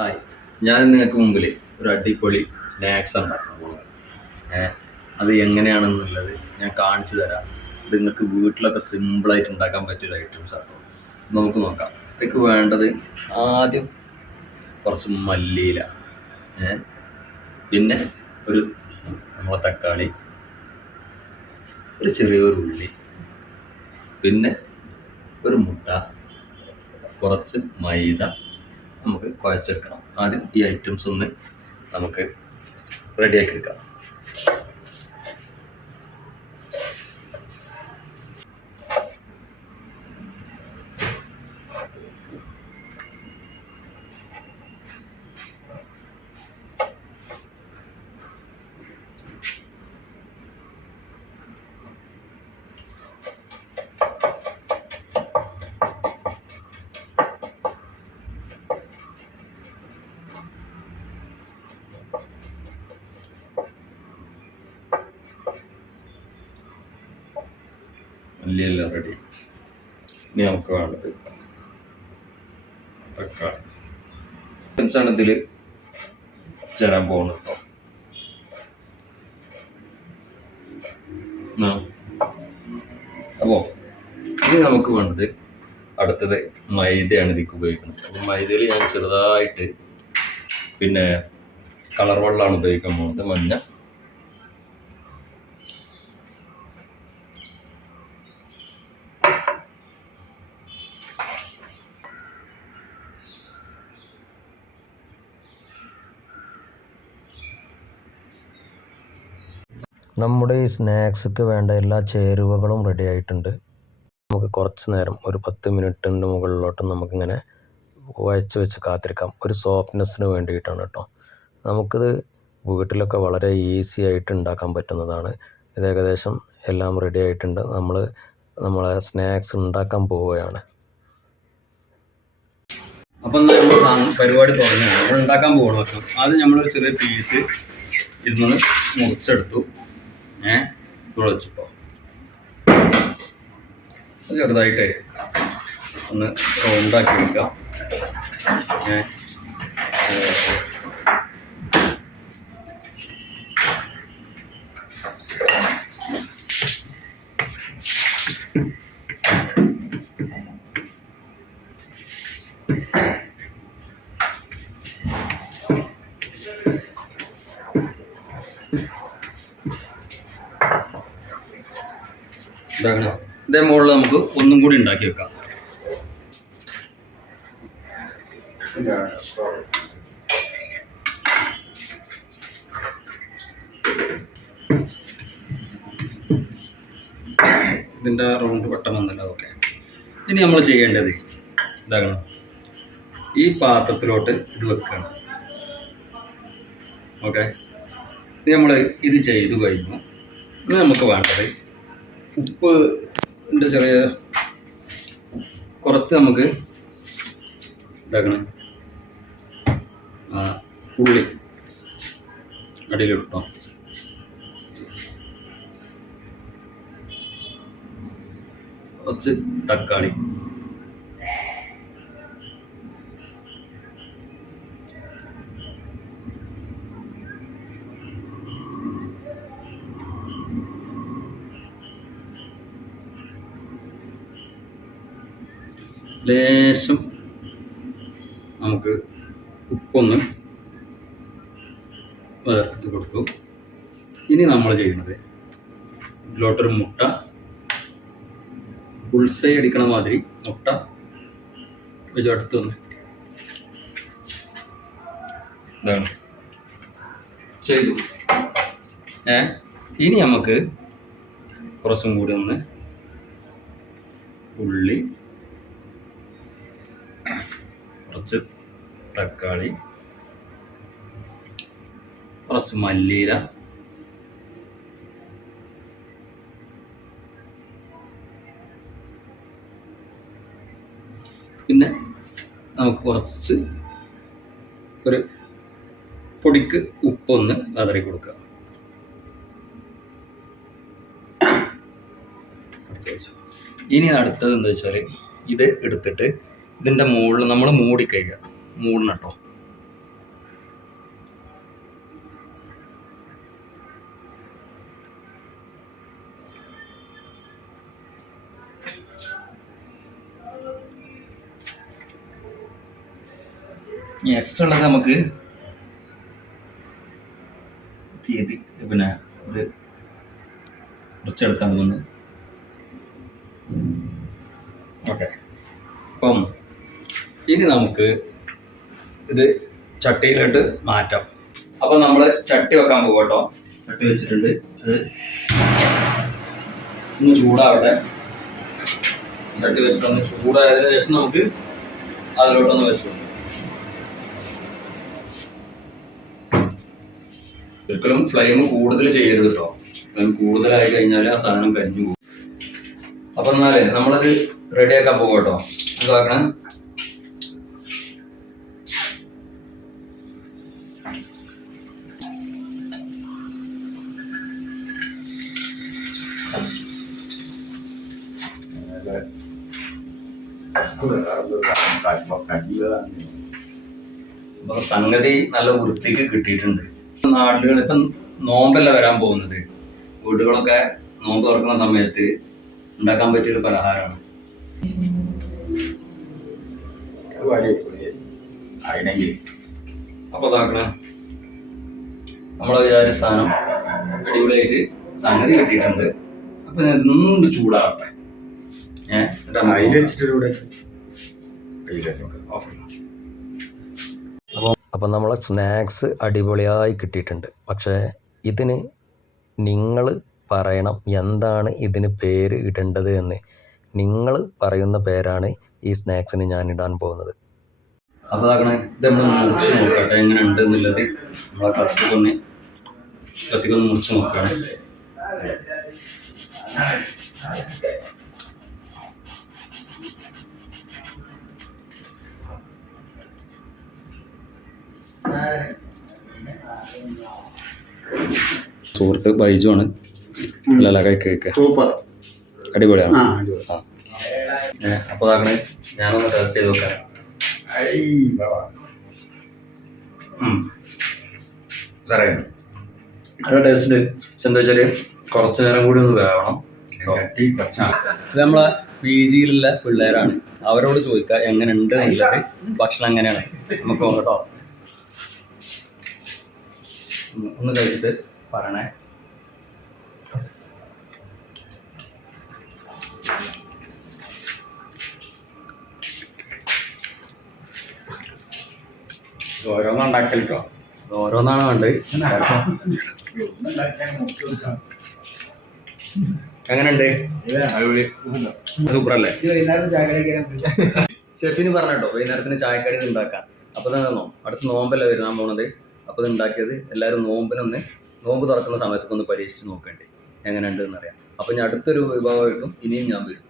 Hi. ഞാൻ നിങ്ങൾക്ക് മുമ്പിൽ ഒരു അടിപൊളി സ്നാക്സ് ഉണ്ടാക്കാൻ പോകുന്നത് ഏഹ് അത് എങ്ങനെയാണെന്നുള്ളത് ഞാൻ കാണിച്ചു തരാം. ഇത് നിങ്ങൾക്ക് വീട്ടിലൊക്കെ സിമ്പിളായിട്ട് ഉണ്ടാക്കാൻ പറ്റിയൊരു ഐറ്റംസ് ആണ് നമുക്ക് നോക്കാം. ഇതൊക്കെ വേണ്ടത് ആദ്യം കുറച്ച് മല്ലിയില പിന്നെ ഒരു നമ്മളെ തക്കാളി ഒരു ചെറിയൊരു ഉള്ളി പിന്നെ ഒരു മുട്ട കുറച്ച് മൈദ നമുക്ക് കുഴച്ചെടുക്കണം. ആദ്യം ഈ ഐറ്റംസ് ഒന്ന് നമുക്ക് റെഡിയാക്കി എടുക്കാം. മല്ലിയെല്ലാം റെഡി. ഇനി നമുക്ക് വേണ്ടത് തക്കാളി. ആണ് ഇതിൽ ചേരാൻ പോകുന്നത് കേട്ടോ അപ്പോൾ അപ്പോ ഇനി നമുക്ക് വേണ്ടത് അടുത്തത് മൈദയാണ് ഇതിക്ക് ഉപയോഗിക്കുന്നത്. അപ്പോൾ മൈദയിൽ ഞാൻ ചെറുതായിട്ട് പിന്നെ കളർ വെള്ളമാണ് ഉപയോഗിക്കാൻ പോകുന്നത് മഞ്ഞ. നമ്മുടെ ഈ സ്നാക്സ്ക്ക് വേണ്ട എല്ലാ ചേരുവകളും റെഡി ആയിട്ടുണ്ട്. നമുക്ക് കുറച്ച് നേരം ഒരു പത്ത് മിനിറ്റിന്റെ മുകളിലോട്ട് നമുക്കിങ്ങനെ വഴച്ച് വെച്ച് കാത്തിരിക്കാം. ഒരു സോഫ്റ്റ്നെസ്സിന് വേണ്ടിയിട്ടാണ് കേട്ടോ. നമുക്കിത് വീട്ടിലൊക്കെ വളരെ ഈസി ആയിട്ട് ഉണ്ടാക്കാൻ പറ്റുന്നതാണ്. ഇത് ഏകദേശം എല്ലാം റെഡി ആയിട്ടുണ്ട്. നമ്മൾ നമ്മളെ സ്നാക്സ് ഉണ്ടാക്കാൻ പോവുകയാണ്. അപ്പം നമ്മൾ പരിപാടി തുടങ്ങുകയാണ്. നമ്മൾ ഉണ്ടാക്കാൻ പോകണം ആദ്യം നമ്മളൊരു ചെറിയ പീസ് ഇരുന്ന് മുറിച്ചെടുത്തു. ഏഹ് തുളച്ചിപ്പോ ചെറുതായിട്ട് ഒന്ന് റൗണ്ടാക്കി വെക്കാം ഏഹ് ഇതാകണം ഇതേ മുകളിൽ നമുക്ക് ഒന്നും കൂടി ഉണ്ടാക്കി വെക്കാം. ഇതിന്റെ റൗണ്ട് വട്ടം വന്നല്ലോ ഓക്കെ ഇനി നമ്മൾ ചെയ്യേണ്ടത് ഇതാകണം. ഈ പാത്രത്തിലോട്ട് ഇത് വെക്കണം. ഓക്കെ ഇത് നമ്മൾ ഇത് ചെയ്തു കഴിഞ്ഞു. ഇനി നമുക്ക് വേണ്ടത് ഉപ്പിന്റെ ചെറിയ കുറച്ച് നമുക്ക് ഇതാക്കണം. ഉള്ളി. അടിയിലിട്ടോ. കുറച്ച് തക്കാളി. ലേശം നമുക്ക് ഉപ്പൊന്ന് വതർത്ത് കൊടുത്തു. ഇനി നമ്മൾ ചെയ്യുന്നത് ഇതിലോട്ടൊരു മുട്ട. ഉൾസൈ അടിക്കണ മാതിരി മുട്ട വെച്ച് അടുത്ത് വന്ന് ഇതാണ്. ചെയ്തു. ഏ? ഇനി നമുക്ക് കുറച്ചും കൂടി ഒന്ന് ഉള്ളി കുറച്ച് തക്കാളി കുറച്ച് മല്ലിയില പിന്നെ നമുക്ക് കുറച്ച് ഒരു പൊടിക്ക് ഉപ്പൊന്ന് അതറി കൊടുക്കുക. ഇനി അടുത്തത് എന്താ വെച്ചാൽ ഇത് എടുത്തിട്ട് ഇതിന്റെ മുകളിൽ നമ്മൾ മൂടിക്കഴിയുക മൂടണം കേട്ടോ. ഈ എക്സ്ട്രാ ഉള്ളത് നമുക്ക് തീയതി പിന്നെ ഇത് മുറിച്ചെടുക്കാൻ തോന്നുന്നു. ഓക്കെ അപ്പം ഇനി നമുക്ക് ഇത് ചട്ടിയിലോട്ട് മാറ്റാം. അപ്പം നമ്മൾ ചട്ടി വെക്കാൻ പോകട്ടോ ചട്ടി വെച്ചിട്ടുണ്ട്. അത് ഒന്ന് ചൂടാവട്ടെ. ചട്ടി വെച്ചിട്ടൊന്ന് ചൂടായതിനു ശേഷം നമുക്ക് അതിലോട്ടൊന്ന് വെച്ചു ഒരിക്കലും ഫ്ലെയിം കൂടുതൽ ചെയ്യരുത് കേട്ടോ ഫ്ലെയിം കൂടുതലായി കഴിഞ്ഞാൽ ആ സാധനം കരിഞ്ഞു പോകും. അപ്പൊ എന്നാലേ നമ്മളത് റെഡിയാക്കാൻ പോകും കേട്ടോ എന്താക്കണം അപ്പൊ സംഗതി നല്ല വൃത്തിക്ക് കിട്ടിയിട്ടുണ്ട്. നാടുകൾ ഇപ്പം നോമ്പല്ല വരാൻ പോകുന്നത്? വീടുകളൊക്കെ നോമ്പ് തുറക്കുന്ന സമയത്ത് ഉണ്ടാക്കാൻ പറ്റിയ ഒരു പലഹാരമാണ് അപ്പൊ നമ്മളെ വിചാരിച്ച അടിപൊളിയായിട്ട് സംഗതി കിട്ടിയിട്ടുണ്ട്. അപ്പൊ ഞാൻ എന്ത് ചൂടാവട്ടെ ഏഹ് അപ്പോൾ അപ്പോൾ നമ്മളെ സ്നാക്സ് അടിപൊളിയായി കിട്ടിയിട്ടുണ്ട്. പക്ഷേ ഇതിന് നിങ്ങൾ പറയണം എന്താണ് ഇതിന് പേര് ഇടേണ്ടത് എന്ന്. നിങ്ങൾ പറയുന്ന പേരാണ് ഈ സ്നാക്സിന് ഞാൻ ഇടാൻ പോകുന്നത്. അപ്പോൾ ഇതാക്കണേ ഇത് നമ്മൾ മുറിച്ച് നോക്കട്ടെ എങ്ങനെ ഉണ്ട് എന്നുള്ളത് നമ്മളെ കത്തിക്കൊന്ന് കത്തിക്കൊന്ന് മുറിച്ച് നോക്കുകയാണ് സുഹൃത്ത് ബൈജു ആണ് കഴിക്ക് സൂപ്പർ. അടിപൊളിയാണ്. ആ. ആ. ഏ, അപ്പൊ ഇതാക്കണേ. ഞാനൊന്ന് ടേസ്റ്റ് ചെയ്ത് നോക്കാം. സാറേ നല്ല ടേസ്റ്റ് പക്ഷെ എന്താ വെച്ചാൽ കുറച്ച് നേരം കൂടി ഒന്ന് വേവണം. ഇത് നമ്മളെ പി ജിയിലുള്ള പിള്ളേരാണ്. അവരോട് ചോദിക്കുക എങ്ങനെയുണ്ട് എന്നുള്ളത്. ഭക്ഷണം എങ്ങനെയാണ്? നമുക്ക് നോക്കട്ടോ ഒന്ന് കഴിച്ചിട്ട് പറയണേ. ഓരോന്നും ഉണ്ടാക്കലിട്ടോ ഓരോന്നാണ് കണ്ട് എങ്ങനെയുണ്ട്? സൂപ്പർ അല്ലേ ഷെഫിന് പറഞ്ഞോ വൈകുന്നേരത്തിന് ചായക്കടി ഇത് ഉണ്ടാക്കാം അപ്പൊ തന്നെ അടുത്ത നോമ്പല്ലേ വരുന്ന പോണത്. അപ്പൊ ഇത് ഉണ്ടാക്കിയത് എല്ലാവരും നോമ്പിനൊന്ന് നോമ്പ് തുറക്കുന്ന സമയത്തൊക്കെ ഒന്ന് പരീക്ഷിച്ച് നോക്കണ്ടേ. എങ്ങനെയുണ്ടെന്ന് അറിയാം. അപ്പോൾ ഞാൻ അടുത്തൊരു വിഭവമായിട്ടും ഇനിയും ഞാൻ വരും.